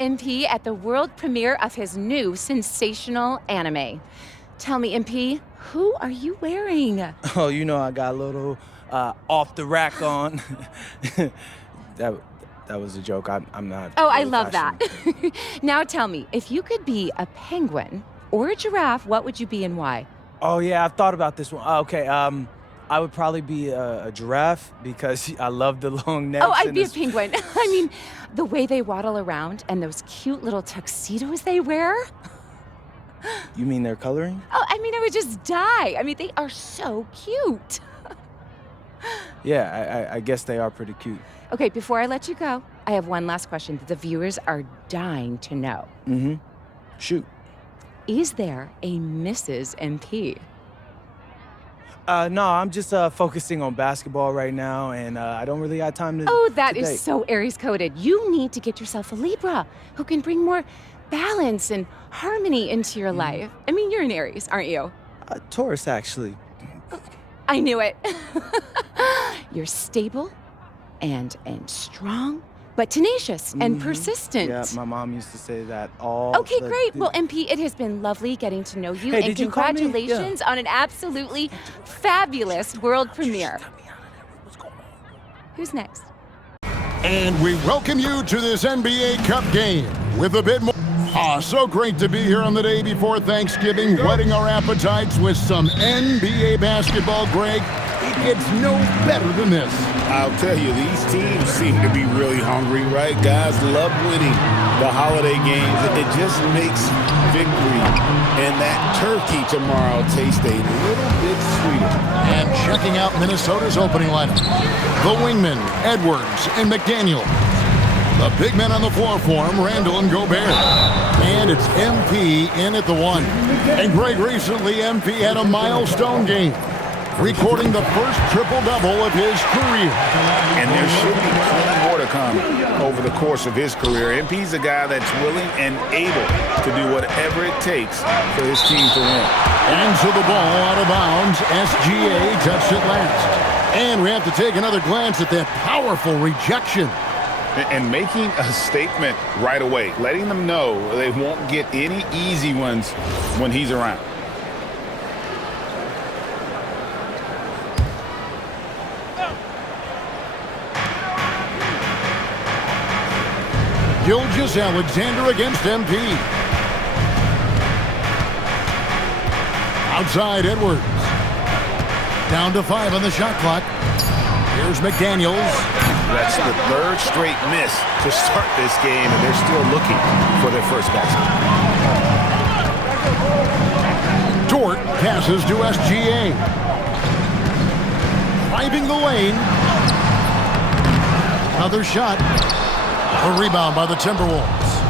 MP at the world premiere of his new sensational anime. Tell me, MP, who are you wearing? Oh, you know I got a little off the rack on. that was a joke. I'm not. Oh, I really love that. fashionable. Now tell me, if you could be a penguin or a giraffe, what would you be and why? Oh yeah, I've thought about this one. Okay, I would probably be a giraffe because I love the long necks. Oh, I'd be a penguin. I mean, the way they waddle around and those cute little tuxedos they wear. You mean they're coloring? Oh, I mean, I would just die. I mean, they are so cute. Yeah, I guess they are pretty cute. Okay, before I let you go, I have one last question that the viewers are dying to know. Mm-hmm. Shoot. Is there a Mrs. MP? No, I'm just focusing on basketball right now, and I don't really have time to. Oh, that to is date. so Aries-coded. You need to get yourself a Libra who can bring more balance and harmony into your life. I mean, you're an Aries, aren't you? Taurus, actually. I knew it. You're stable and strong, but tenacious and persistent. Yeah, my mom used to say that all. Okay, great. Well, MP, it has been lovely getting to know you, Hey, and did you call me? congratulations on an absolutely fabulous world premiere. Who's next? And we welcome you to this NBA Cup game with a bit more. So great to be here on the day before Thanksgiving, whetting our appetites with some NBA basketball, Greg. It gets no better than this. I'll tell you, these teams seem to be really hungry, right? Guys love winning the holiday games. It just makes victory and that turkey tomorrow taste a little bit sweeter. And checking out Minnesota's opening lineup, the wingmen, Edwards and McDaniel. The big men on the floor for him, Randall and Gobert. And it's MP in at the one. And Greg, recently MP had a milestone game, recording the first triple-double of his career. And there should be plenty more to come over the course of his career. MP's a guy that's willing and able to do whatever it takes for his team to win. And so the ball out of bounds. SGA touched it last. And we have to take another glance at that powerful rejection. And making a statement right away, letting them know they won't get any easy ones when he's around. Gilgeous-Alexander against MP. Outside Edwards. Down to 5 on the shot clock. Here's McDaniels. That's the third straight miss to start this game, and they're still looking for their first basket. Dort passes to SGA. Driving the lane. Another shot. A rebound by the Timberwolves.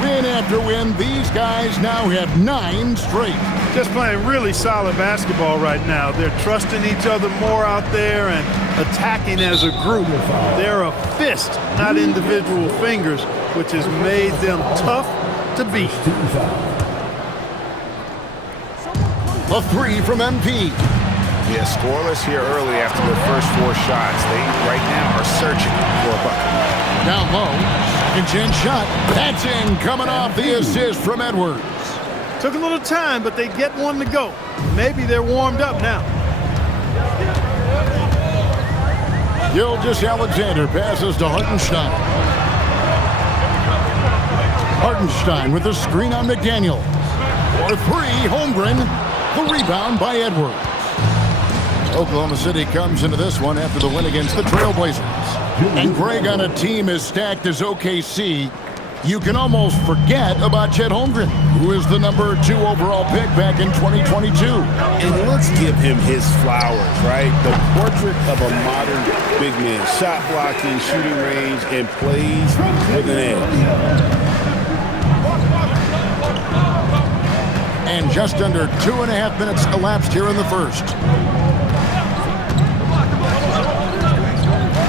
Win after win, these guys now have 9 straight. Just playing really solid basketball right now. They're trusting each other more out there and attacking as a group. They're a fist, not individual fingers, which has made them tough to beat. A 3 from MP. Yeah, scoreless here early after the first 4 shots. They right now are searching for a bucket. Down low, second chance shot. That's in, coming off the assist from Edwards. Took a little time, but they get one to go. Maybe they're warmed up now. Gilgeous-Alexander passes to Hartenstein. Hartenstein with the screen on McDaniel. For 3, Holmgren. The rebound by Edwards. Oklahoma City comes into this one after the win against the Trailblazers. And Greg, on a team as stacked as OKC, you can almost forget about Chet Holmgren, who is the number 2 overall pick back in 2022. And let's give him his flowers, right? The portrait of a modern big man. Shot blocking, shooting range, and plays with an edge. And just under 2.5 minutes elapsed here in the first.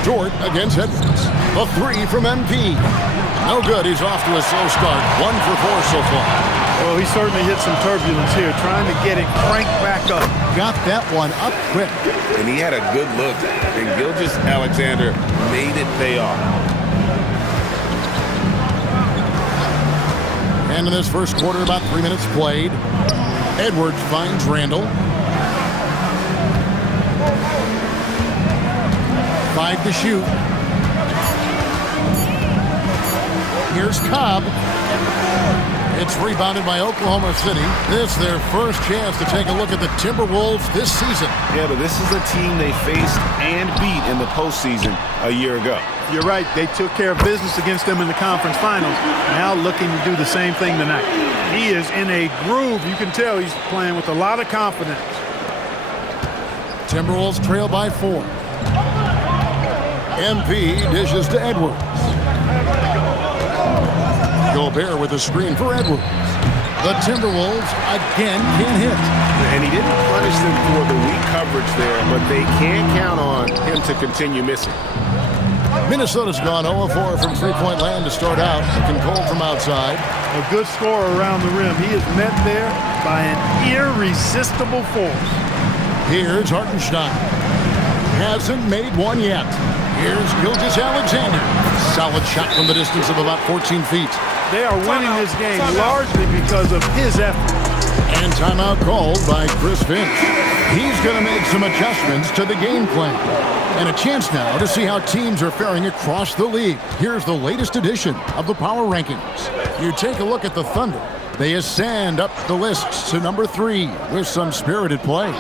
Dort against Edwards. A 3 from MP. No good. He's off to a slow start. 1 for 4 so far. Well, he certainly hit some turbulence here, trying to get it cranked back up. Got that one up quick. And he had a good look. And Gilgeous-Alexander made it pay off. And in this first quarter, about 3 minutes played. Edwards finds Randall. 5 to shoot. Here's Cobb. It's rebounded by Oklahoma City. This is their first chance to take a look at the Timberwolves this season. Yeah, but this is a team they faced and beat in the postseason a year ago. You're right. They took care of business against them in the conference finals. Now looking to do the same thing tonight. He is in a groove. You can tell he's playing with a lot of confidence. Timberwolves trail by 4. MP dishes to Edwards. Gobert with a screen for Edwards. The Timberwolves again can't hit. And he didn't punish them for the weak coverage there, but they can count on him to continue missing. Minnesota's gone 0-4 from three-point land to start out. Looking cold from outside. A good scorer around the rim. He is met there by an irresistible force. Here's Hartenstein. Hasn't made one yet. Here's Gilgeous-Alexander. Solid shot from the distance of about 14 feet. They are winning this game largely because of his effort. And timeout called by Chris Finch. He's going to make some adjustments to the game plan. And a chance now to see how teams are faring across the league. Here's the latest edition of the Power Rankings. You take a look at the Thunder. They ascend up the lists to number 3 with some spirited play.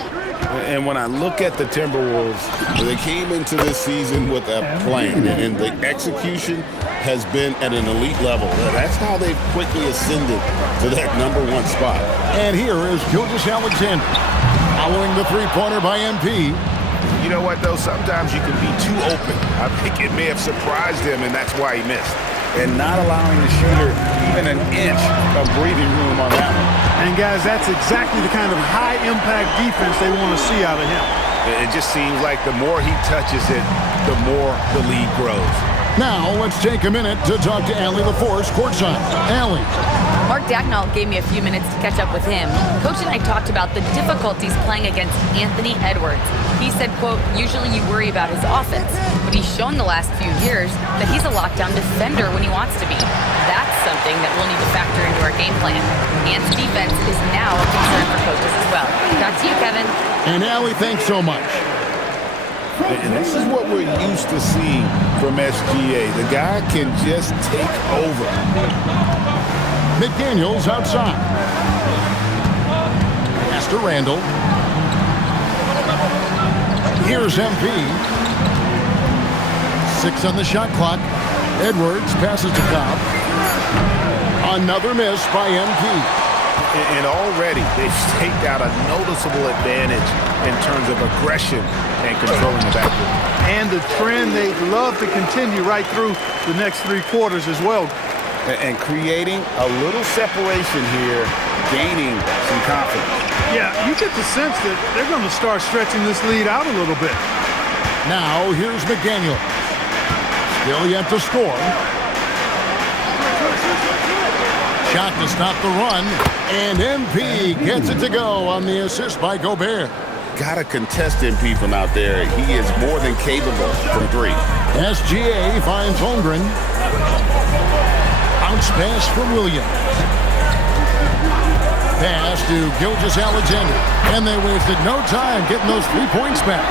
And when I look at the Timberwolves, they came into this season with a plan, and the execution has been at an elite level. That's how they've quickly ascended to that number 1 spot. And here is Gilgeous-Alexander following the three-pointer by MP. You know what, though? Sometimes you can be too open. I think it may have surprised him, and that's why he missed. And not allowing the shooter even an inch of breathing room on that one. And, guys, that's exactly the kind of high-impact defense they want to see out of him. It just seems like the more he touches it, the more the lead grows. Now, let's take a minute to talk to Allie LaForce courtside. Allie. Mark Dagnall gave me a few minutes to catch up with him. Coach and I talked about the difficulties playing against Anthony Edwards. He said, quote, usually you worry about his offense, but he's shown the last few years that he's a lockdown defender when he wants to be. That's something that we'll need to factor into our game plan. Ant's defense is now a concern for coaches as well. Back to you, Kevin. And Allie, thanks so much. And this is what we're used to seeing from SGA. The guy can just take over. McDaniels outside. Pass to Randall. Here's MP. 6 on the shot clock. Edwards passes to Cobb. Another miss by MP. And already they've staked out a noticeable advantage in terms of aggression and controlling the backcourt. And the trend they'd love to continue right through the next 3 quarters as well. And creating a little separation here, gaining some confidence. Yeah, you get the sense that they're going to start stretching this lead out a little bit. Now here's McDaniel. Still yet to score. Shot to stop the run. And MP gets it to go on the assist by Gobert. Got to contest MP from out there. He is more than capable from 3. SGA finds Holmgren. Bounce pass from Williams. Pass to Gilgeous-Alexander. And they wasted no time getting those 3 points back.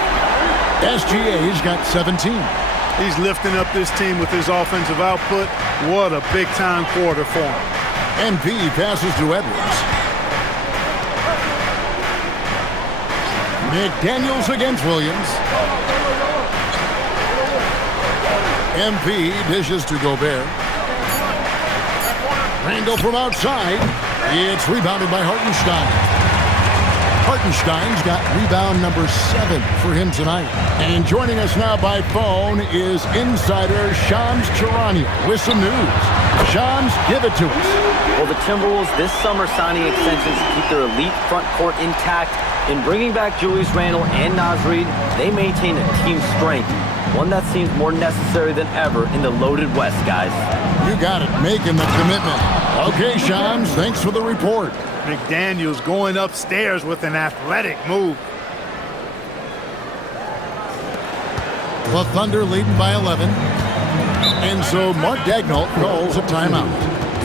SGA's got 17. He's lifting up this team with his offensive output. What a big-time quarter for him. MP passes to Edwards. McDaniels against Williams. MP dishes to Gobert. Randall from outside. It's rebounded by Hartenstein. Hartenstein's got rebound number 7 for him tonight. And joining us now by phone is insider Shams Charania with some news. Shams, give it to us. Well, the Timberwolves this summer signing extensions to keep their elite front court intact. In bringing back Julius Randle and Naz Reid, they maintain a team strength, one that seems more necessary than ever in the loaded West, guys. You got it, making the commitment. Okay, Shams, thanks for the report. McDaniels going upstairs with an athletic move. The Thunder leading by 11. And so Mark Dagnall calls a timeout.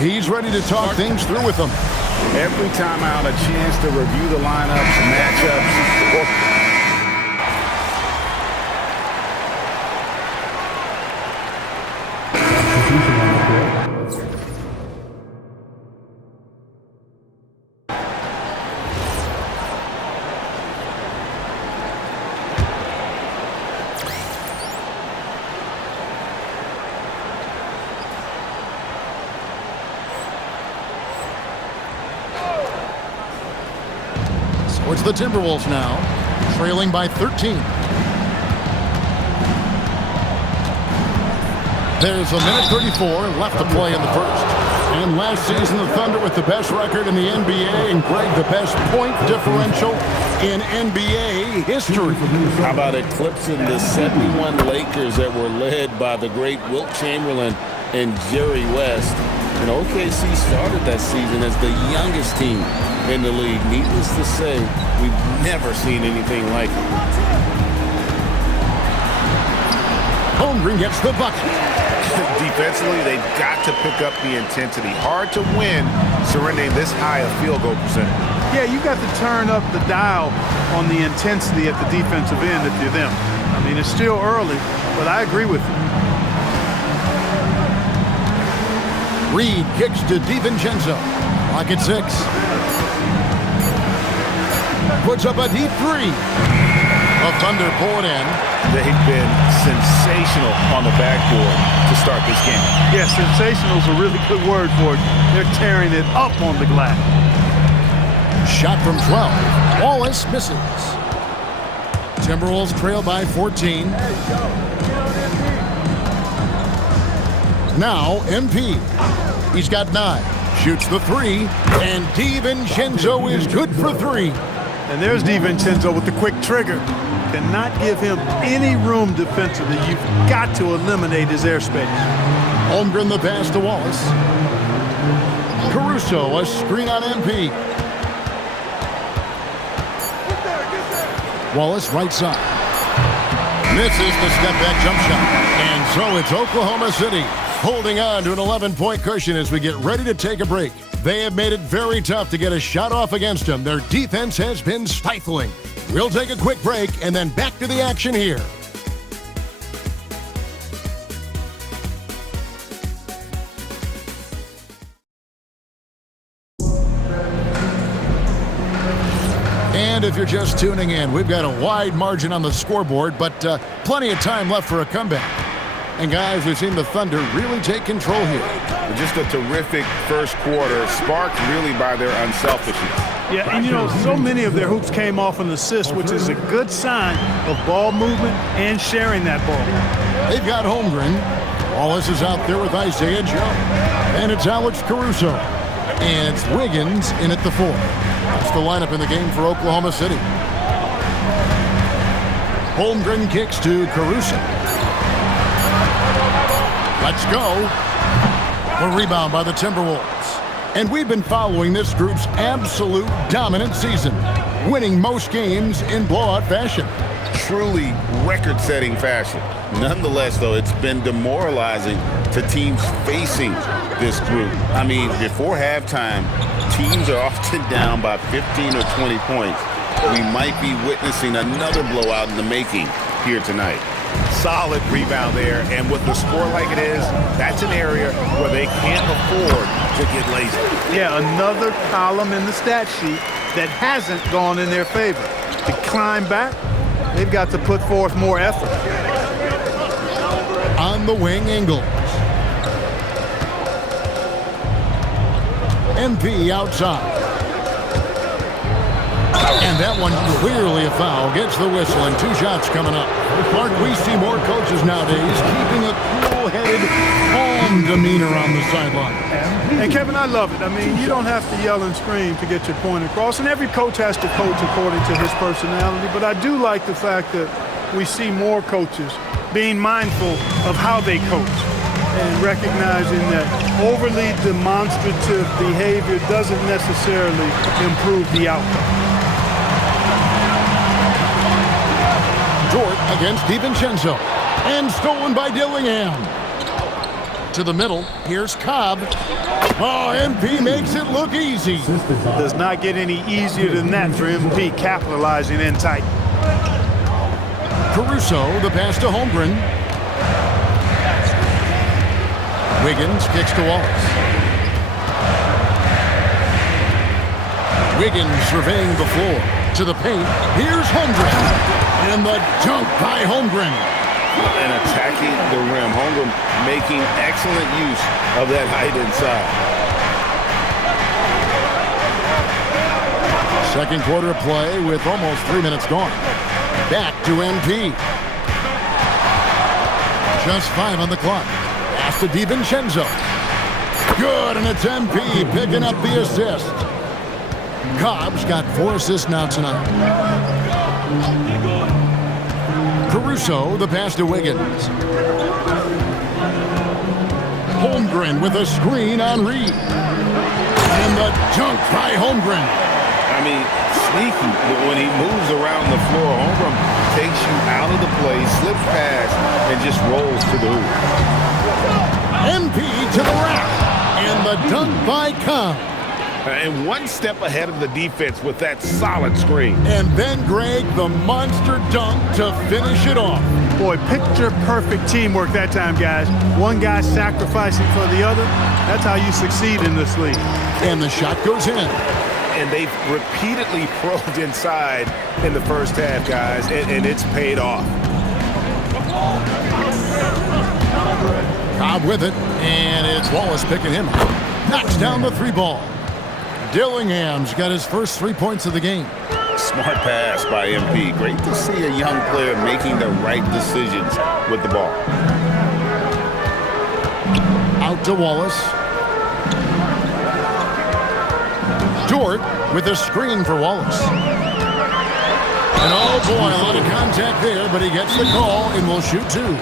He's ready to talk things through with them. Every time out, a chance to review the lineups, matchups. So it's the Timberwolves now, trailing by 13. There's a minute 34 left to play in the first. And last season, the Thunder with the best record in the NBA, and Greg, the best point differential in NBA history. How about eclipsing the 71 Lakers that were led by the great Wilt Chamberlain and Jerry West? And OKC started that season as the youngest team in the league. Needless to say, we've never seen anything like it. Holmgren gets the bucket. Defensively, they've got to pick up the intensity. Hard to win surrendering this high a field goal percentage. Yeah, you got to turn up the dial on the intensity at the defensive end if you're them. I mean, it's still early, but I agree with you. Reed kicks to DiVincenzo. Clock at 6. Puts up a deep three. The Thunder pull it in. They've been sensational on the backboard to start this game. Yeah, sensational is a really good word for it. They're tearing it up on the glass. Shot from 12. Wallace misses. Timberwolves trail by 14. Now MP. He's got 9. Shoots the 3. And DiVincenzo is good for 3. And there's DiVincenzo with the quick trigger. Cannot give him any room defensively. You've got to eliminate his airspace. Holmgren the pass to Wallace. Caruso, a screen on MP. Wallace right side. Misses the step-back jump shot. And so it's Oklahoma City holding on to an 11-point cushion as we get ready to take a break. They have made it very tough to get a shot off against them. Their defense has been stifling. We'll take a quick break and then back to the action here. And if you're just tuning in, we've got a wide margin on the scoreboard, but plenty of time left for a comeback. And guys, we've seen the Thunder really take control here. Just a terrific first quarter, sparked really by their unselfishness. Yeah, and you know, so many of their hoops came off an assist, which is a good sign of ball movement and sharing that ball. They've got Holmgren. Wallace is out there with Isaiah Joe. And it's Alex Caruso. And it's Wiggins in at the 4. That's the lineup in the game for Oklahoma City. Holmgren kicks to Caruso. Let's go. A rebound by the Timberwolves. And we've been following this group's absolute dominant season, winning most games in blowout fashion. Truly record-setting fashion. Nonetheless, though, it's been demoralizing to teams facing this group. I mean, before halftime, teams are often down by 15 or 20 points. We might be witnessing another blowout in the making here tonight. Solid rebound there, and with the score like it is, that's an area where they can't afford to get lazy. Yeah, another column in the stat sheet that hasn't gone in their favor. To climb back, they've got to put forth more effort. On the wing, Ingles. MP outside. And that one clearly a foul. Gets the whistle, and 2 shots coming up. Mark, we see more coaches nowadays keeping a cool-headed, calm demeanor on the sideline. And Kevin, I love it. I mean, you don't have to yell and scream to get your point across, and every coach has to coach according to his personality. But I do like the fact that we see more coaches being mindful of how they coach and recognizing that overly demonstrative behavior doesn't necessarily improve the outcome. Dort against DiVincenzo. And stolen by Dillingham. to the middle. Here's Cobb. Oh, MP makes it look easy. Does not get any easier than that for MP, capitalizing in tight. Caruso, the pass to Holmgren. Wiggins kicks to Wallace. Wiggins surveying the floor. To the paint. Here's Holmgren. And the dunk by Holmgren. And attacking the rim. Holmgren making excellent use of that height inside. Second quarter of play with almost 3 minutes gone. Back to MP. Just 5 on the clock. Pass to DiVincenzo. Good, and it's MP picking up the assist. Cobb's got 4 assists now tonight. Caruso, the pass to Wiggins. Holmgren with a screen on Reed. And the dunk by Holmgren. I mean, sneaky. When he moves around the floor, Holmgren takes you out of the play, slips past, and just rolls to the hoop. MP to the rack. And the dunk by Cobb. And one step ahead of the defense with that solid screen. And then Greg, the monster dunk to finish it off. Boy, picture-perfect teamwork that time, guys. One guy sacrificing for the other. That's how you succeed in this league. And the shot goes in. And they've repeatedly probed inside in the first half, guys, and it's paid off. Cobb with it, and it's Wallace picking him up. Knocks down the 3 ball. Dillingham's got his first 3 points of the game. Smart pass by MP. Great to see a young player making the right decisions with the ball. Out to Wallace. Dort with a screen for Wallace. And oh boy, a lot of contact there, but he gets the call and will shoot 2.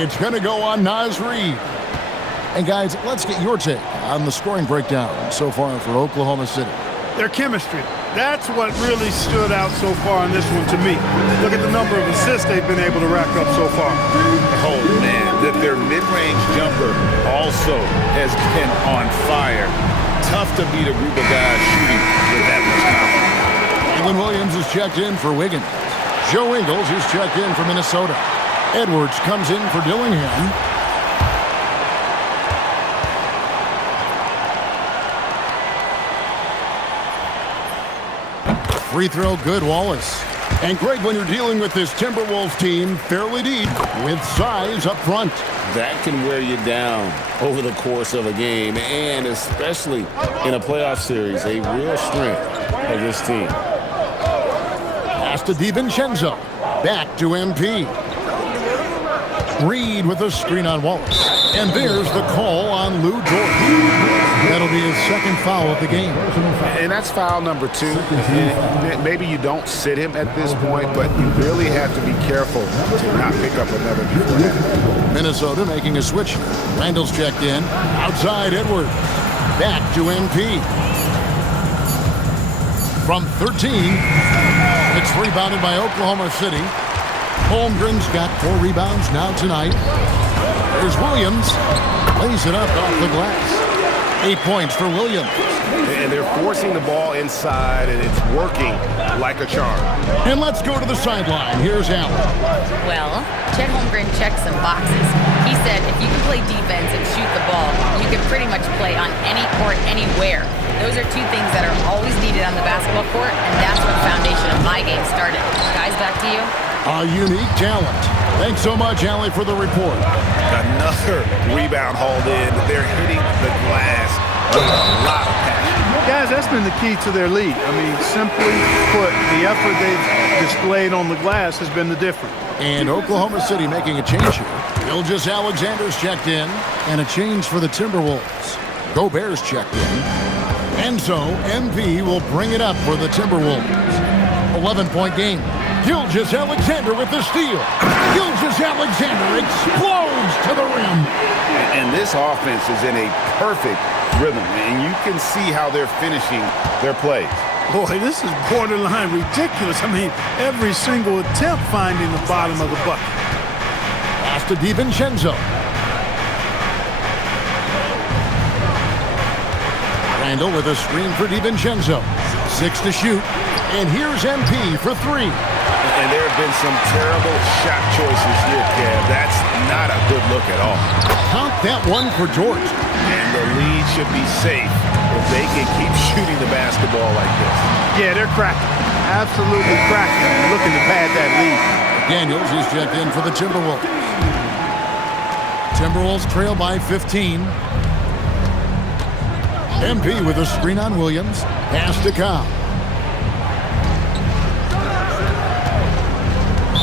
It's going to go on Naz Reid. And guys, let's get your take on the scoring breakdown so far for Oklahoma City. Their chemistry. That's what really stood out so far in this one to me. Look at the number of assists they've been able to rack up so far. Oh, man, their mid-range jumper also has been on fire. Tough to beat a group of guys shooting with that much confidence. Alan Williams is checked in for Wiggins. Joe Ingles is checked in for Minnesota. Edwards comes in for Dillingham. Free throw good, Wallace. And Greg, when you're dealing with this Timberwolves team, fairly deep, with size up front. That can wear you down over the course of a game, and especially in a playoff series, a real strength of this team. Pass to DiVincenzo. Back to MP. Reed with a screen on Wallace. And there's the call on Lou Dort. That'll be his second foul of the game. And that's foul number 2. And maybe you don't sit him at this point, but you really have to be careful to not pick up another before that. Minnesota making a switch. Randall's checked in. Outside Edwards. Back to MP. From 13, it's rebounded by Oklahoma City. Holmgren's got 4 rebounds now tonight. There's Williams. Lays it up off the glass. 8 points for Williams. And they're forcing the ball inside, and it's working like a charm. And let's go to the sideline. Here's Allen. Well, Chet Holmgren checked some boxes. He said if you can play defense and shoot the ball, you can pretty much play on any court, anywhere. Those are 2 things that are always needed on the basketball court, and that's where the foundation of my game started. Guys, back to you. A unique talent. Thanks so much, Allie, for the report. Another rebound hauled in. They're hitting the glass with a lot of passion. Guys, that's been the key to their lead. I mean, simply put, the effort they've displayed on the glass has been the difference. And Oklahoma City making a change here. Gilgeous Alexander's checked in, and a change for the Timberwolves. Gobert's checked in. And so, MP will bring it up for the Timberwolves. 11-point game. Gilgeous Alexander with the steal. Gilgeous Alexander explodes to the rim. And this offense is in a perfect rhythm, and you can see how they're finishing their plays. Boy, this is borderline ridiculous. I mean, every single attempt finding the bottom of the bucket. Pass to DiVincenzo. Randall with a screen for DiVincenzo. 6 to shoot. And here's MP for 3. And there have been some terrible shot choices here, Kev. That's not a good look at all. Count that one for George. And the lead should be safe if they can keep shooting the basketball like this. Yeah, they're cracking. Absolutely cracking. Looking to pad that lead. Daniels is checked in for the Timberwolves. Timberwolves trail by 15. MP with a screen on Williams. Pass to Cobb.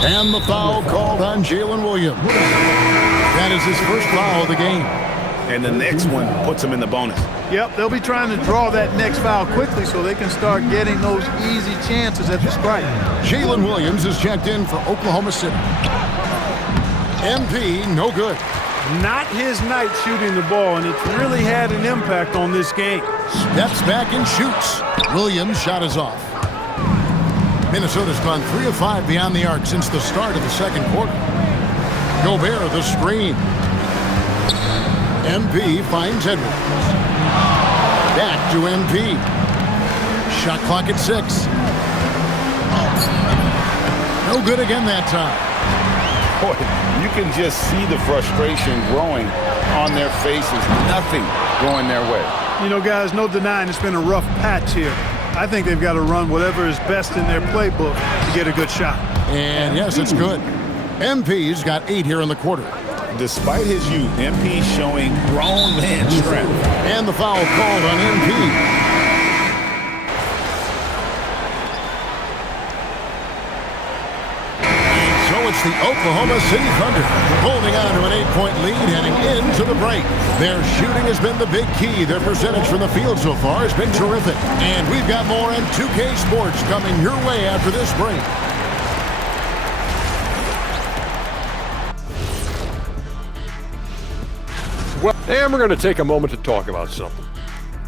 And the foul called on Jalen Williams. That is his first foul of the game. And the next one puts him in the bonus. Yep, they'll be trying to draw that next foul quickly so they can start getting those easy chances at the strike. Jalen Williams is checked in for Oklahoma City. MP, no good. Not his night shooting the ball, and it's really had an impact on this game. Steps back and shoots. Williams' shot is off. Minnesota's gone 3 of 5 beyond the arc since the start of the second quarter. Gobert, the screen. MP finds Edwards. Back to MP. Shot clock at 6. No good again that time. Boy, you can just see the frustration growing on their faces. Nothing going their way. You know, guys, no denying it's been a rough patch here. I think they've got to run whatever is best in their playbook to get a good shot. And yes, it's good. MP's got 8 here in the quarter. Despite his youth, MP showing grown man strength. And the foul called on MP. So it's the Oklahoma City Thunder holding on to an 8-point lead heading into the break. Their shooting has been the big key. Their percentage from the field so far has been terrific. And we've got more on 2K Sports coming your way after this break. Well, and we're going to take a moment to talk about something.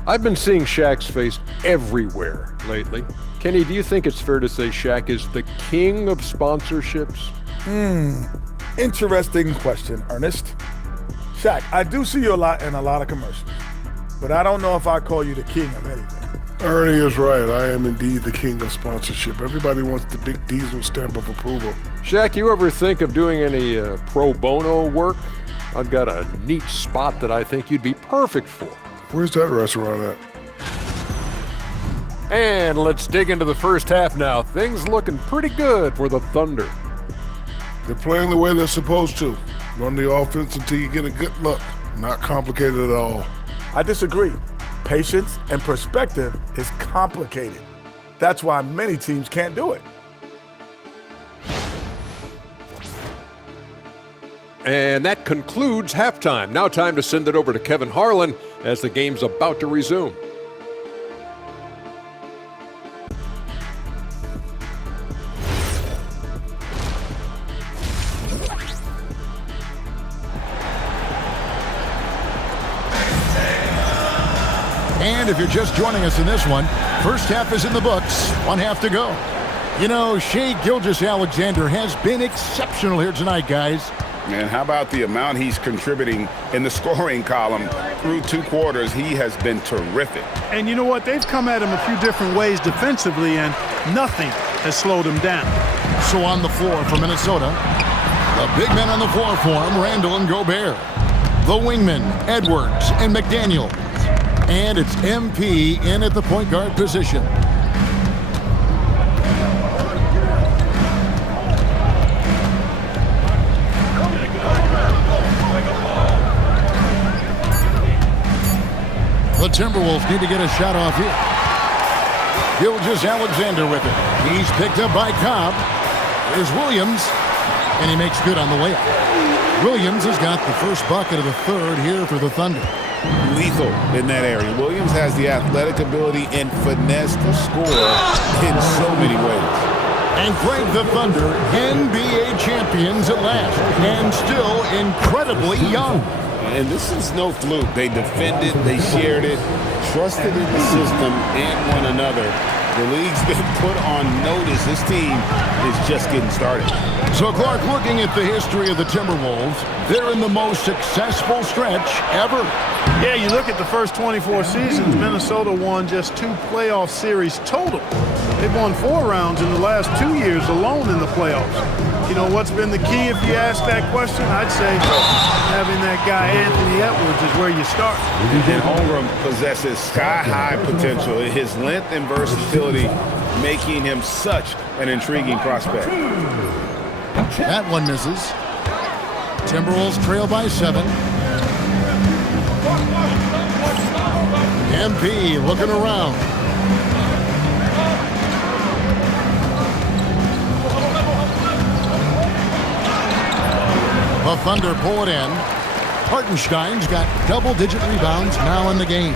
I've been seeing Shaq's face everywhere lately. Kenny, do you think it's fair to say Shaq is the king of sponsorships? Interesting question, Ernest. Shaq, I do see you a lot in a lot of commercials, but I don't know if I call you the king of anything. Ernie is right. I am indeed the king of sponsorship. Everybody wants the big diesel stamp of approval. Shaq, you ever think of doing any pro bono work? I've got a neat spot that I think you'd be perfect for. Where's that restaurant at? And let's dig into the first half now. Things looking pretty good for the Thunder. They're playing the way they're supposed to. Run the offense until you get a good look. Not complicated at all. I disagree. Patience and perspective is complicated. That's why many teams can't do it. And that concludes halftime. Now time to send it over to Kevin Harlan as the game's about to resume. And if you're just joining us in this one, first half is in the books, 1 half to go. You know, Shai Gilgeous-Alexander has been exceptional here tonight, guys. And how about the amount he's contributing in the scoring column through 2 quarters? He has been terrific. And you know what? They've come at him a few different ways defensively, and nothing has slowed him down. So on the floor for Minnesota, the big men on the floor for him, Randall and Gobert. The wingmen, Edwards and McDaniel. And it's MP in at the point guard position. The Timberwolves need to get a shot off here. Gilgeous-Alexander with it. He's picked up by Cobb. There's Williams, and he makes good on the layup. Williams has got the first bucket of the third here for the Thunder. Lethal in that area. Williams has the athletic ability and finesse to score in so many ways. And Greg, the Thunder, NBA champions at last, and still incredibly young. And this is no fluke. They defended, they shared it, trusted in the system and one another. The league's been put on notice. This team is just getting started. So, Clark, looking at the history of the Timberwolves, they're in the most successful stretch ever. Yeah, you look at the first 24 seasons, Minnesota won just 2 playoff series total. They've won 4 rounds in the last 2 years alone in the playoffs. You know, what's been the key if you ask that question? I'd say having that guy Anthony Edwards is where you start. And Holmgren possesses sky-high potential. His length and versatility making him such an intriguing prospect. That one misses. Timberwolves trail by 7. MP looking around. The Thunder pull it in. Hartenstein's got double-digit rebounds now in the game.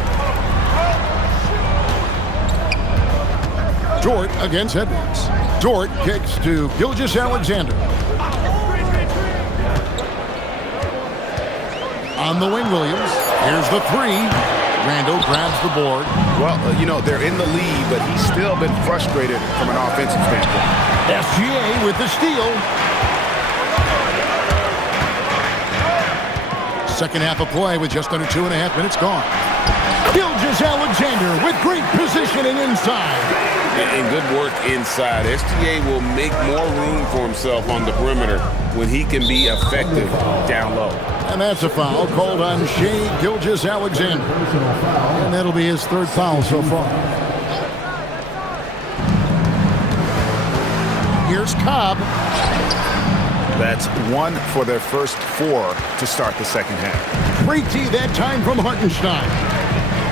Dort against Edwards. Dort kicks to Gilgeous-Alexander. On the wing, Williams. Here's the 3. Randall grabs the board. Well, you know, they're in the lead, but he's still been frustrated from an offensive standpoint. SGA with the steal. Second half of play with just under 2.5 minutes gone. Gilgeous-Alexander with great positioning inside. And good work inside. SGA will make more room for himself on the perimeter when he can be effective down low. And that's a foul called on Shai Gilgeous-Alexander. And that'll be his 3rd foul so far. Here's Cobb. That's 1 for their first 4 to start the second half. Great D that time from Hartenstein.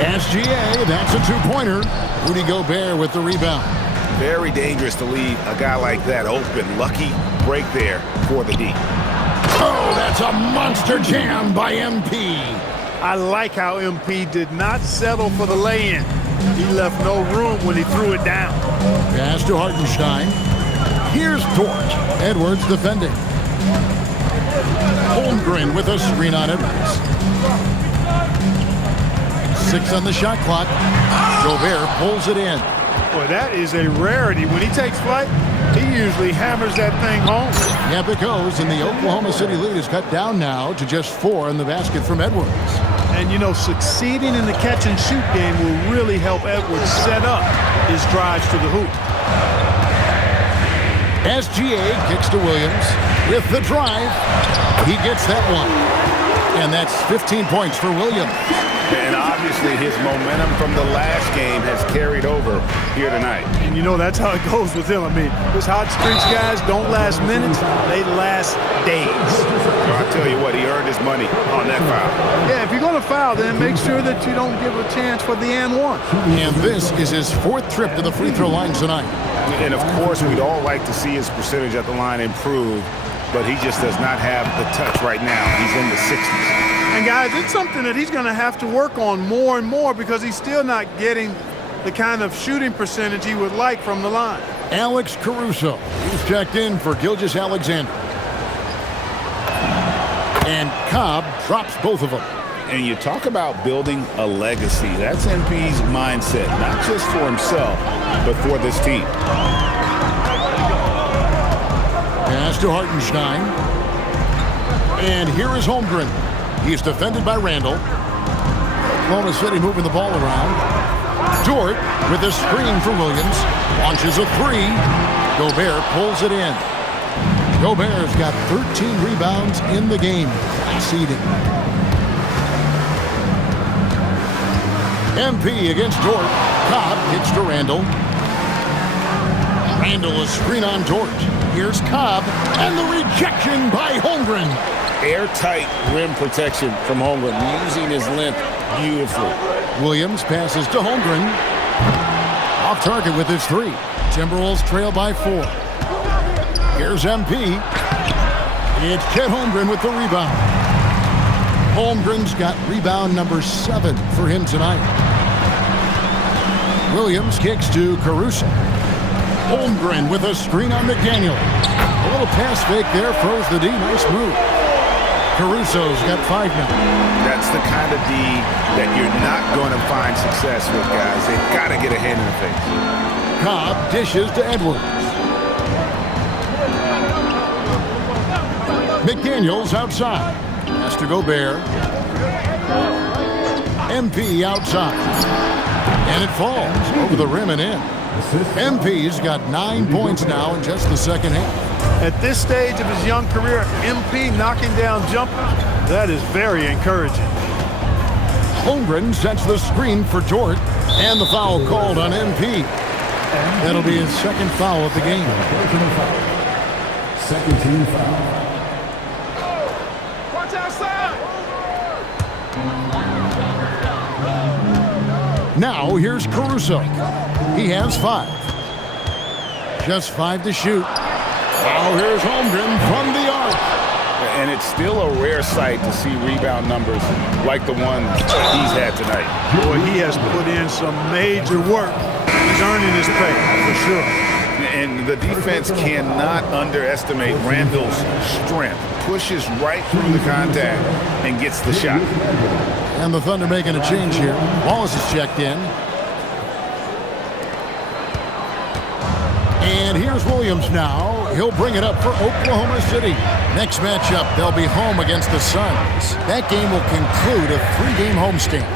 SGA, that's a 2-pointer. Rudy Gobert with the rebound. Very dangerous to leave a guy like that open. Lucky break there for the D. Oh, that's a monster jam by MP. I like how MP did not settle for the lay-in. He left no room when he threw it down. Pass to Hartenstein. Here's Dort. Edwards defending. Holmgren with a screen on Edwards. 6 on the shot clock. Gobert pulls it in. Boy, that is a rarity. When he takes flight, he usually hammers that thing home. Yep, it goes, and the Oklahoma City lead is cut down now to just 4 in the basket from Edwards. And, you know, succeeding in the catch-and-shoot game will really help Edwards set up his drives to the hoop. SGA kicks to Williams with the drive. He gets that one. And that's 15 points for Williams. And obviously his momentum from the last game has carried over here tonight. And you know, that's how it goes with him. I mean, those hot streaks guys don't last minutes, they last days. I'll tell you what, he earned his money on that foul. Yeah, if you're going to foul, then make sure that you don't give a chance for the and 1. And this is his 4th trip to the free throw line tonight. And of course, we'd all like to see his percentage at the line improve, but he just does not have the touch right now. He's in the 60s. And guys, it's something that he's going to have to work on more and more because he's still not getting the kind of shooting percentage he would like from the line. Alex Caruso. He's checked in for Gilgeous-Alexander. And Cobb drops both of them. And you talk about building a legacy. That's MP's mindset, not just for himself, but for this team. Pass to Hartenstein. And here is Holmgren. He's defended by Randall. Oklahoma City moving the ball around. Dort with a screen for Williams. Launches a 3. Gobert pulls it in. Gobert's got 13 rebounds in the game. Seeding. MP against Dort. Cobb kicks to Randall. Randall a screen on Dort. Here's Cobb. And the rejection by Holmgren. Airtight rim protection from Holmgren, using his length beautifully. Williams passes to Holmgren. Off target with his 3. Timberwolves trail by 4. Here's MP. It's Chet Holmgren with the rebound. Holmgren's got rebound number 7 for him tonight. Williams kicks to Caruso. Holmgren with a screen on McDaniel. A little pass fake there, throws the D. Nice move. Caruso's got 5 now. That's the kind of D that you're not going to find success with, guys. They've got to get a hand in the face. Cobb dishes to Edwards. McDaniels outside. Has to Gobert. MP outside. And it falls over the rim and in. MP's got 9 points now in just the second half. At this stage of his young career, MP knocking down jumpers, that is very encouraging. Holmgren sets the screen for Dort, and the foul called on MP. That'll be his second foul of the game. Second team foul. Watch outside! Now here's Caruso. He has 5. Just 5 to shoot. Now here's Holmgren from the arc. And it's still a rare sight to see rebound numbers like the ones he's had tonight. Boy, he has put in some major work. He's earning his pay, for sure. And the defense cannot underestimate Randall's strength. Pushes right through the contact and gets the shot. And the Thunder making a change here. Wallace is checked in. And here's Williams now. He'll bring it up for Oklahoma City. Next matchup, they'll be home against the Suns. That game will conclude a 3-game homestand.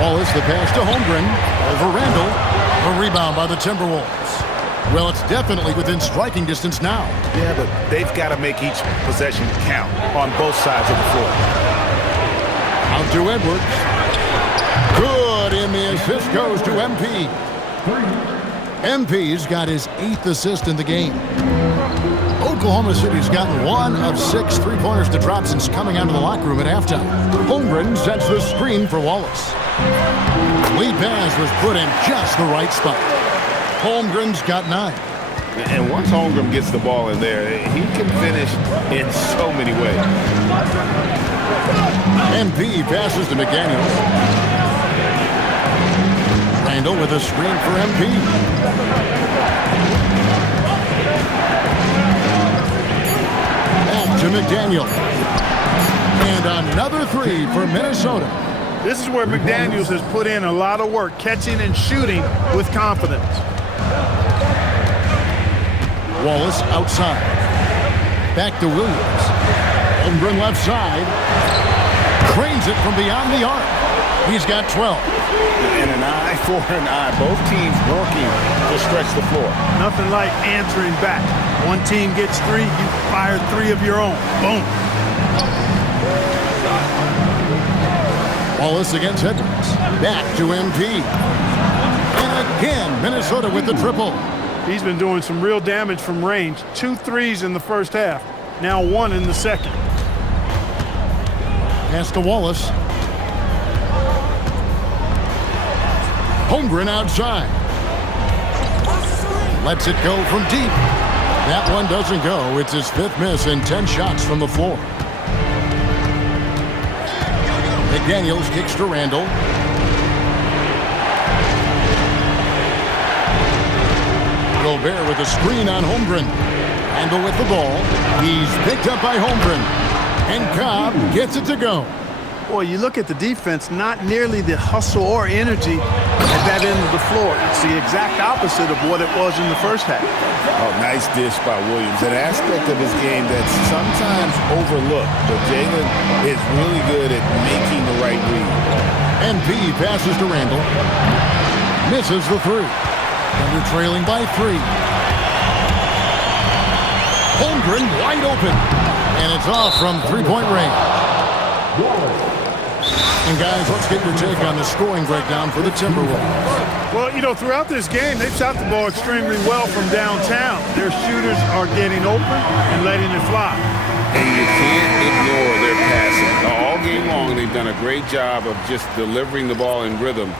Wallace, the pass to Holmgren. Over Randall. A rebound by the Timberwolves. Well, it's definitely within striking distance now. Yeah, but they've got to make each possession count on both sides of the floor. Out to Edwards. Good, and the assist goes to MP. MP's got his 8th assist in the game. Oklahoma City's gotten 1 of 6 3-pointers to drop since coming out of the locker room at halftime. Holmgren sets the screen for Wallace. Lead pass was put in just the right spot. Holmgren's got 9. And once Holmgren gets the ball in there, he can finish in so many ways. MP passes to McDaniels. Randall with a screen for MP. Back to McDaniel. And another 3 for Minnesota. This is where McDaniels has put in a lot of work, catching and shooting with confidence. Wallace outside. Back to Williams. Holmgren left side. Cranes it from beyond the arc. He's got 12. And an eye for an eye. Both teams working to stretch the floor. Nothing like answering back. One team gets 3, you fire 3 of your own. Boom. Wallace against Edwards. Back to MP. And again, Minnesota with the triple. He's been doing some real damage from range. 2 threes in the first half. Now 1 in the second. Pass to Wallace. Holmgren outside. Lets it go from deep. That one doesn't go. It's his 5th miss and 10 shots from the floor. McDaniels kicks to Randall. Gobert with a screen on Holmgren. Randall with the ball. He's picked up by Holmgren. And Cobb gets it to go. Boy, you look at the defense, not nearly the hustle or energy at that end of the floor. It's the exact opposite of what it was in the first half. Oh, nice dish by Williams. An aspect of his game that's sometimes overlooked, but Jalen is really good at making the right read. MP passes to Randall. Misses the 3. Thunder trailing by 3. Holmgren wide open. And it's off from 3-point range. And guys, let's get your take on the scoring breakdown for the Timberwolves. Well, you know, throughout this game, they've shot the ball extremely well from downtown. Their shooters are getting open and letting it fly. And you can't ignore their passing. All game long, they've done a great job of just delivering the ball in rhythm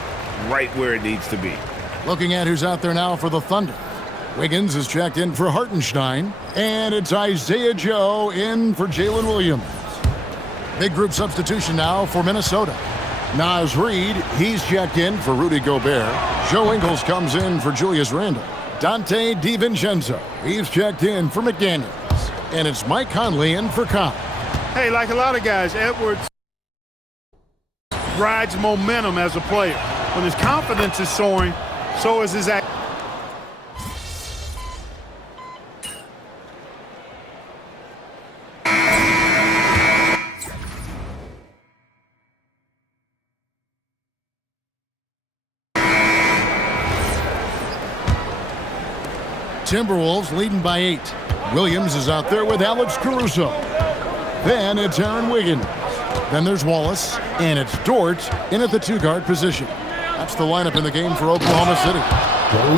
right where it needs to be. Looking at who's out there now for the Thunder. Wiggins is checked in for Hartenstein. And it's Isaiah Joe in for Jalen Williams. Big group substitution now for Minnesota. Naz Reid, he's checked in for Rudy Gobert. Joe Ingles comes in for Julius Randle. Dante DiVincenzo, he's checked in for McDaniels. And it's Mike Conley in for Cobb. Hey, like a lot of guys, Edwards rides momentum as a player. When his confidence is soaring, so is his act. Timberwolves leading by 8. Williams is out there with Alex Caruso. Then it's Aaron Wiggins. Then there's Wallace, and it's Dort in at the 2-guard position. That's the lineup in the game for Oklahoma City.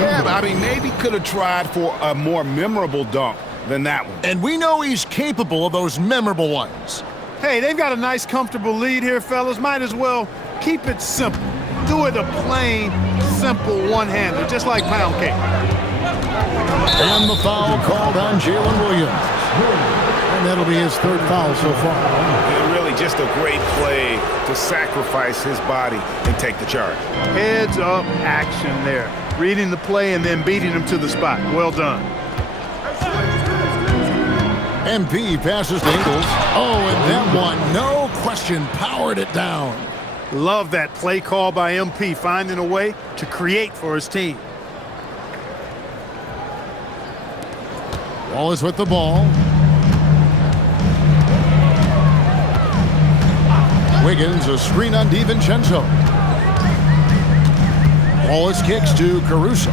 Yeah, but I mean, maybe could have tried for a more memorable dunk than that one. And we know he's capable of those memorable ones. Hey, they've got a nice, comfortable lead here, fellas. Might as well keep it simple. Do it a plain, simple one-hander, just like pound cake. And the foul called on Jalen Williams. And that'll be his 3rd foul so far. And really just a great play to sacrifice his body and take the charge. Heads up action there. Reading the play and then beating him to the spot. Well done. MP passes to Ingles. Oh, and that one, no question, powered it down. Love that play call by MP, finding a way to create for his team. Wallace with the ball. Wiggins, a screen on DiVincenzo. Wallace kicks to Caruso.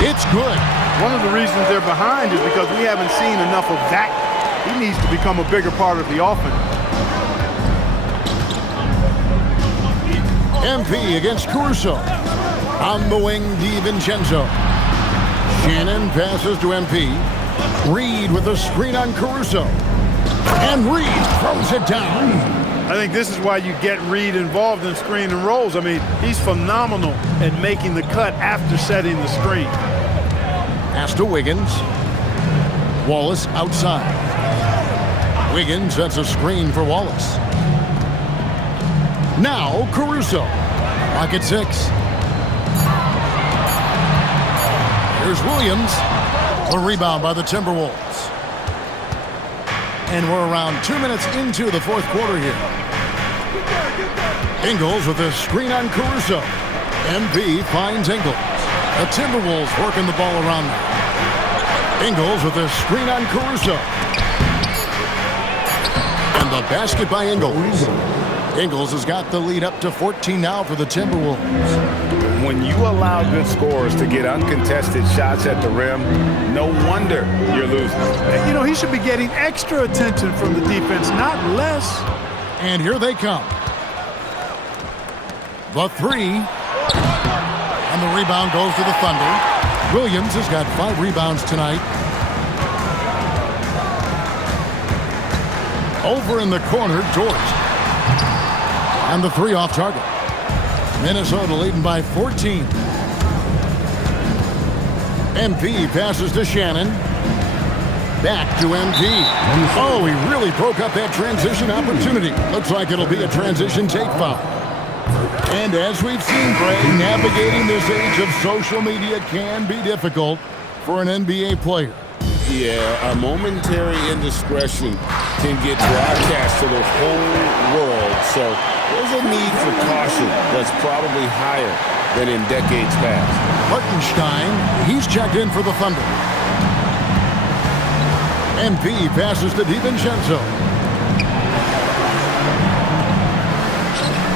It's good. One of the reasons they're behind is because we haven't seen enough of that. He needs to become a bigger part of the offense. MP against Caruso. On the wing, DiVincenzo. Shannon passes to MP. Reed with a screen on Caruso. And Reed throws it down. I think this is why you get Reed involved in screen and rolls. I mean, he's phenomenal at making the cut after setting the screen. Pass to Wiggins. Wallace outside. Wiggins sets a screen for Wallace. Now Caruso. Clock at 6. Here's Williams. A rebound by the Timberwolves. And we're around 2 minutes into the 4th quarter here. Ingles with a screen on Caruso. MP finds Ingles. The Timberwolves working the ball around now. Ingles with a screen on Caruso. And the basket by Ingles. Ingles has got the lead up to 14 now for the Timberwolves. When you allow good scorers to get uncontested shots at the rim, no wonder you're losing. You know, he should be getting extra attention from the defense, not less. And here they come. The 3. And the rebound goes to the Thunder. Williams has got 5 rebounds tonight. Over in the corner, Dort. And the 3 off target. Minnesota leading by 14. MP passes to Shannon. Back to MP. Oh, he really broke up that transition opportunity. Looks like it'll be a transition take foul. And as we've seen, Bray, navigating this age of social media can be difficult for an NBA player. Yeah, a momentary indiscretion can get broadcast to the whole world. So there's a need for caution that's probably higher than in decades past. Hartenstein, he's checked in for the Thunder. MP passes to DiVincenzo.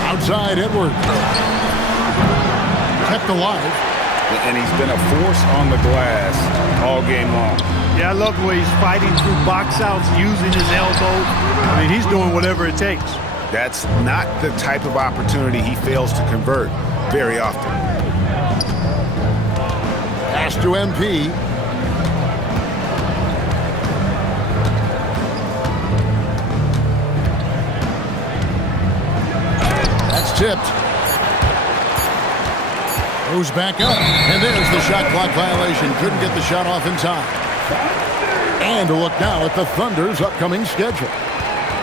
Outside Edwards. Kept alive. And he's been a force on the glass all game long. Yeah, I love the way he's fighting through box outs, using his elbows. I mean, he's doing whatever it takes. That's not the type of opportunity he fails to convert very often. Pass to MP. That's tipped. Goes back up. And there's the shot clock violation. Couldn't get the shot off in time. And a look now at the Thunder's upcoming schedule.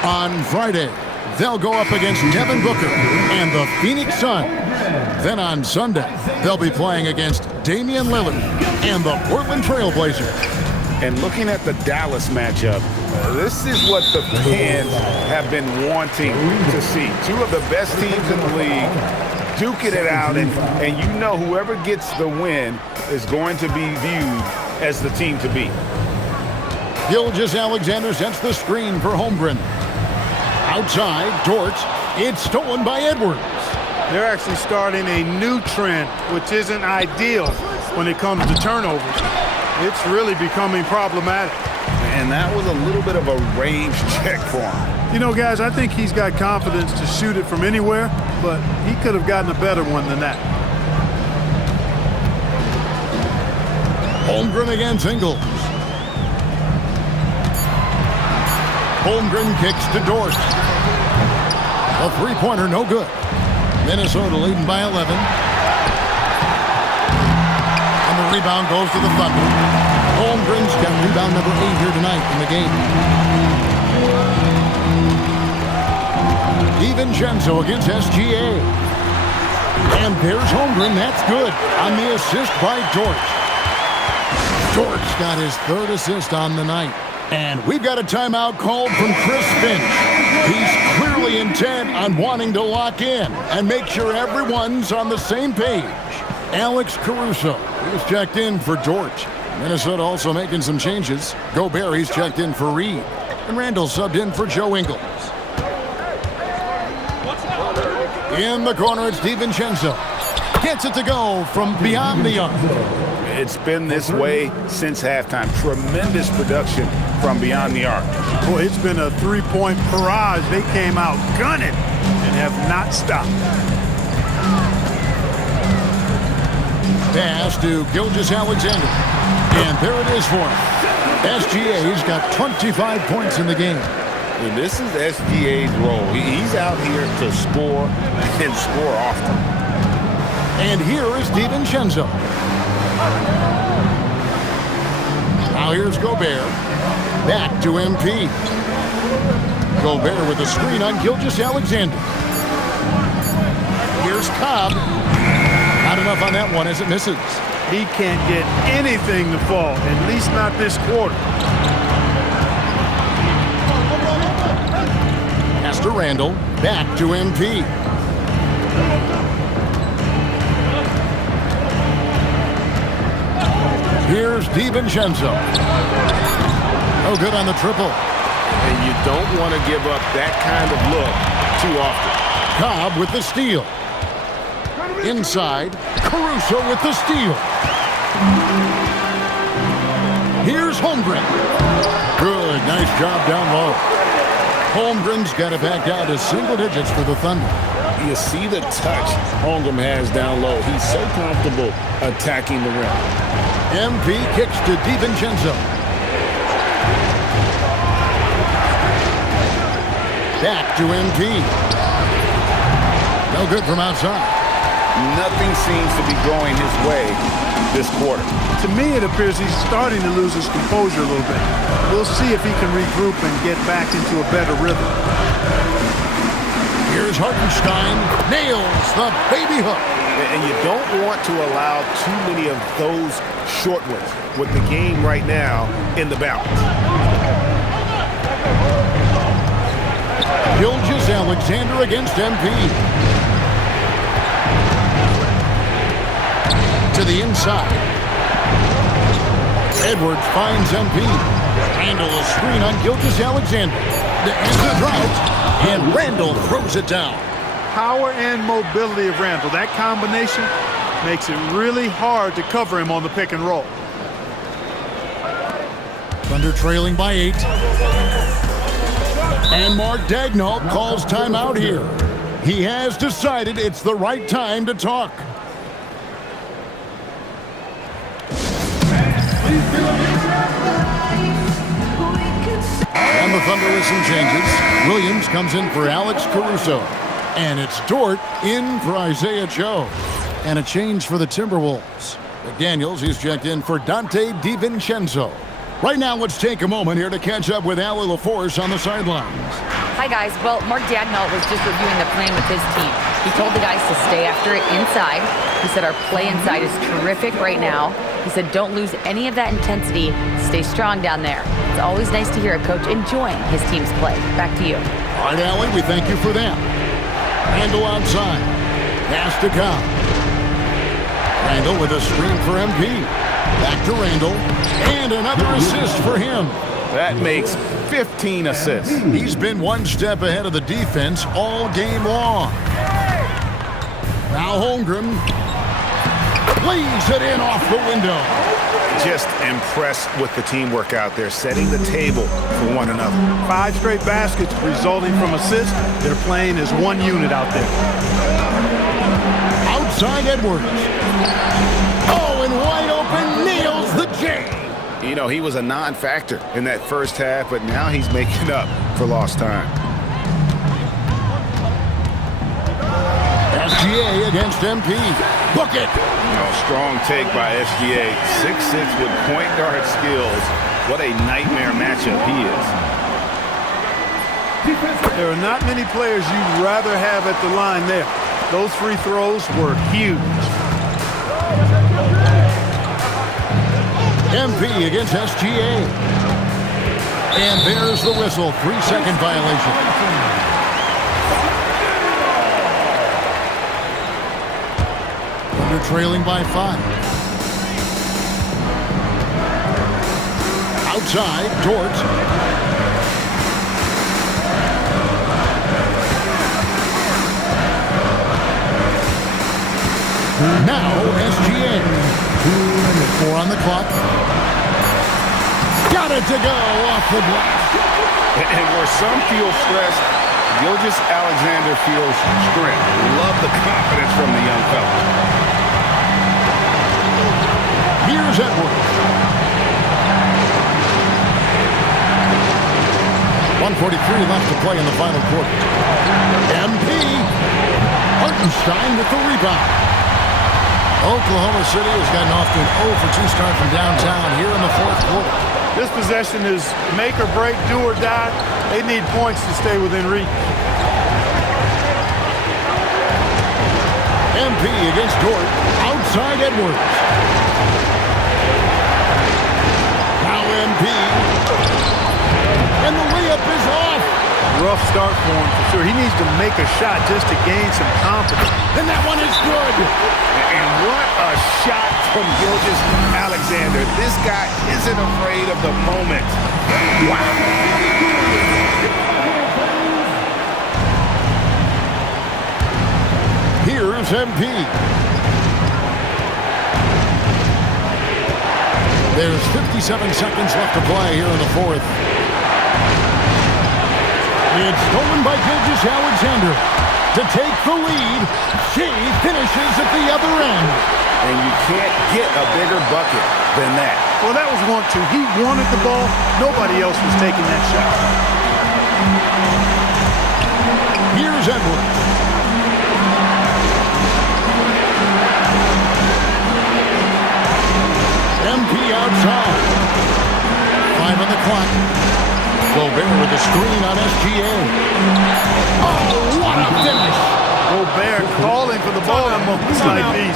On Friday, they'll go up against Devin Booker and the Phoenix Suns. Then on Sunday, they'll be playing against Damian Lillard and the Portland Trail Blazers. And looking at the Dallas matchup, this is what the fans have been wanting to see. Two of the best teams in the league duking it out, and you know whoever gets the win is going to be viewed as the team to beat. Gilgeous-Alexander sets the screen for Holmgren. Outside, Dort. It's stolen by Edwards. They're actually starting a new trend, which isn't ideal when it comes to turnovers. It's really becoming problematic. And that was a little bit of a range check for him. You know, guys, I think he's got confidence to shoot it from anywhere, but he could have gotten a better one than that. Holmgren against Ingles. Holmgren kicks to Dort. A three-pointer, no good. Minnesota leading by 11. And the rebound goes to the Thunder. Holmgren's got rebound number 8 here tonight in the game. DiVincenzo against SGA. And there's Holmgren. That's good on the assist by Dort. Dort's got his 3rd assist on the night. And we've got a timeout called from Chris Finch. He's clearly intent on wanting to lock in and make sure everyone's on the same page. Alex Caruso is checked in for Dort. Minnesota also making some changes. Gobert, he's checked in for Reed. And Randall subbed in for Joe Ingles. In the corner, it's DiVincenzo. Gets it to go from beyond the arc. It's been this way since halftime. Tremendous production from beyond the arc. Boy, it's been a three-point barrage. They came out gunning and have not stopped. Pass to Gilgeous-Alexander. And there it is for him. SGA's got 25 points in the game. And this is SGA's role. He's out here to score and score often. And here is DiVincenzo. Now here's Gobert. Back to MP. Gobert with a screen on Gilgeous-Alexander. Here's Cobb. Not enough on that one as it misses. He can't get anything to fall, at least not this quarter. Pass to Randall. Back to MP. Here's DiVincenzo. No good on the triple. And you don't want to give up that kind of look too often. Cobb with the steal. Inside, Caruso with the steal. Here's Holmgren. Good, nice job down low. Holmgren's got it back down to single digits for the Thunder. You see the touch Holmgren has down low. He's so comfortable attacking the rim. MP kicks to DiVincenzo. Back to MP. No good from outside. Nothing seems to be going his way this quarter. To me, it appears he's starting to lose his composure a little bit. We'll see if he can regroup and get back into a better rhythm. Here's Hartenstein. Nails the baby hook. And you don't want to allow too many of those short ones with the game right now in the balance. Gilgeous-Alexander against MP. To the inside. Edwards finds MP. Randall a screen on Gilgeous-Alexander. The answer drought, and Randall throws it down. Power and mobility of Randall, that combination makes it really hard to cover him on the pick and roll. Thunder trailing by 8. And Mark Daigneault calls timeout here. He has decided it's the right time to talk. And the Thunder with some changes. Williams comes in for Alex Caruso. And it's Dort in for Isaiah Joe. And a change for the Timberwolves. McDaniels, he's checked in for Dante DiVincenzo. Right now, let's take a moment here to catch up with Allie LaForce on the sidelines. Hi, guys. Well, Mark Dagnall was just reviewing the plan with his team. He told the guys to stay after it inside. He said our play inside is terrific right now. He said don't lose any of that intensity. Stay strong down there. It's always nice to hear a coach enjoying his team's play. Back to you. All right, Allie, we thank you for that. Randall outside. Pass to Cobb. Randall with a screen for MP. Back to Randall. And another assist for him. That makes 15 assists. He's been one step ahead of the defense all game long. Now Holmgren lays it in off the window. Just impressed with the teamwork out there, setting the table for one another. 5 straight baskets resulting from assists. They're playing as one unit out there. Outside Edwards. Oh, and wide open, nails the J. You know, he was a non-factor in that first half, but now he's making up for lost time. SGA against MP. Book it. You know, strong take by SGA. 6'6" with point guard skills. What a nightmare matchup he is. There are not many players you'd rather have at the line there. Those free throws were huge. MP against SGA. And there's the whistle. 3-second violation. Thunder trailing by 5. Outside, Dort. Now SGA. 4 on the clock. Got it to go off the blast. And where some feel stressed, Gilgeous Alexander feels strength. Love the confidence from the young fella. Here's Edwards. 1:43 left to play in the final quarter. MP. Hartenstein with the rebound. Oklahoma City has gotten off to an 0-for-2 start from downtown here in the fourth quarter. This possession is make or break, do or die. They need points to stay within reach. MP against Dort. Outside Edwards. Now MP. And the layup is off. Rough start for him for sure. He needs to make a shot just to gain some confidence. And that one is good. And what a shot from Gilgeous Alexander. This guy isn't afraid of the moment. Wow. Here's MP. There's 57 seconds left to play here in the fourth. It's stolen by Gilgeous Alexander. To take the lead, she finishes at the other end. And you can't get a bigger bucket than that. Well, that was 1-2. He wanted the ball. Nobody else was taking that shot. Here's Edwards. MP outside. 5 on the clock. Gobert with a screen on SGA. Oh, what a finish! Gobert calling for the ball in moments like these.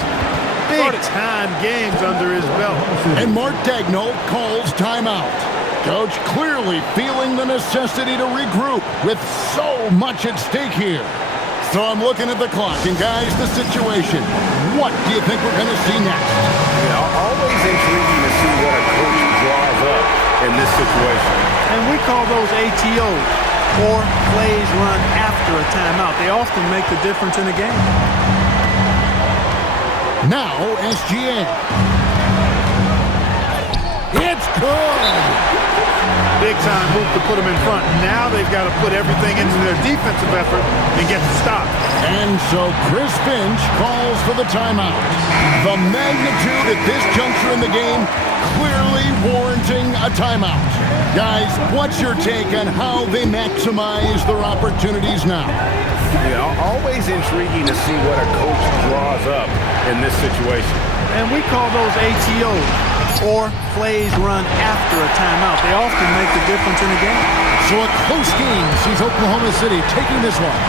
Big-time games under his belt. And Mark Dagnall calls timeout. Coach clearly feeling the necessity to regroup with so much at stake here. So I'm looking at the clock, and guys, the situation. What do you think we're going to see next? Yeah, always intriguing to see what a coach draws up in this situation. And we call those ATOs, or plays run after a timeout. They often make the difference in a game. Now, SGA. It's good! Big-time move to put them in front. Now they've got to put everything into their defensive effort and get the stop. And so Chris Finch calls for the timeout. The magnitude at this juncture in the game clearly warranting a timeout. Guys, what's your take on how they maximize their opportunities now? Yeah, always intriguing to see what a coach draws up in this situation. And we call those ATOs, or plays run after a timeout. They often make the difference in a game. So a close game sees Oklahoma City taking this one.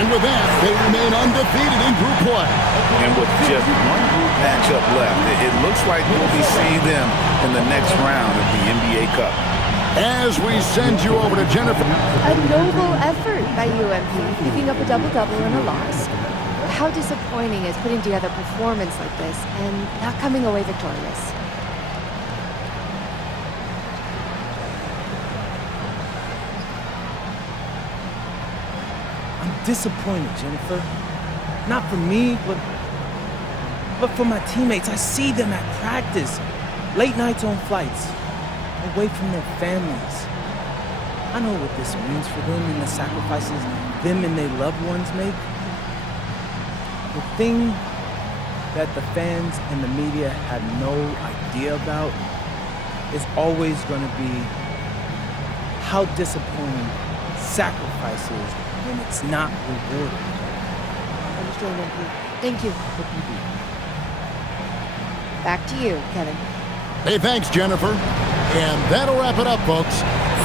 And with that, they remain undefeated in group play. And with just one group matchup left, it looks like we'll be seeing them in the next round of the NBA Cup. As we send you over to Jennifer. A noble effort by UMP, picking up a double-double in a loss. How disappointing is putting together a performance like this and not coming away victorious. I'm disappointed, Jennifer. Not for me, but for my teammates. I see them at practice, late nights on flights, away from their families. I know what this means for them and the sacrifices them and their loved ones make. The thing that the fans and the media have no idea about is always going to be how disappointing sacrifice is when it's not rewarded. Understand, MP. Thank you. Back to you, Kevin. Hey, thanks, Jennifer. And that'll wrap it up, folks.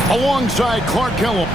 Alongside Clark Kellum.